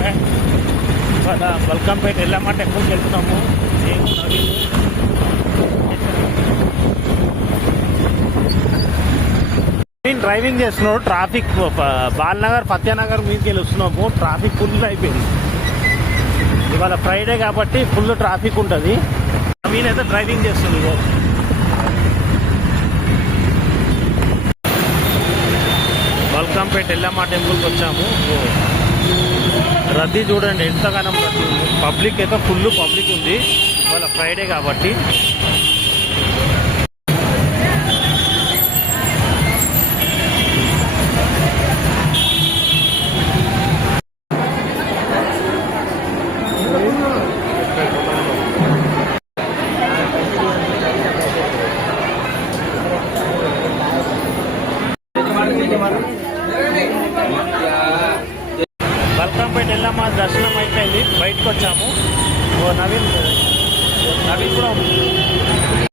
Back. ఇవాళ బల్కంపేట ఎల్లమ్మ టెంపుల్కి వెళ్తున్నాము. నేను నవీన్. నేను డ్రైవింగ్ చేస్తున్నాడు. ట్రాఫిక్ బాలనగర్ ఫత్యానగర్ మీదకి వెళ్ళి వస్తున్నాము. ట్రాఫిక్ ఫుల్ అయిపోయింది. ఇవాళ ఫ్రైడే కాబట్టి ఫుల్ ట్రాఫిక్ ఉంటుంది. నవీన్ అయితే డ్రైవింగ్ చేస్తుంది. బల్కంపేట ఎల్లమ్మ టెంపుల్కి వచ్చాము. రద్దీ చూడండి ఎంతగానో రద్దీ ఉంది. పబ్లిక్ అయితే ఫుల్ పబ్లిక్ ఉంది ఇవాళ ఫ్రైడే కాబట్టి. బల్కంపేట ఎల్లమ్మ దర్శనం అయిపోయింది. బయటకు వచ్చాము. నవీన్ కూడా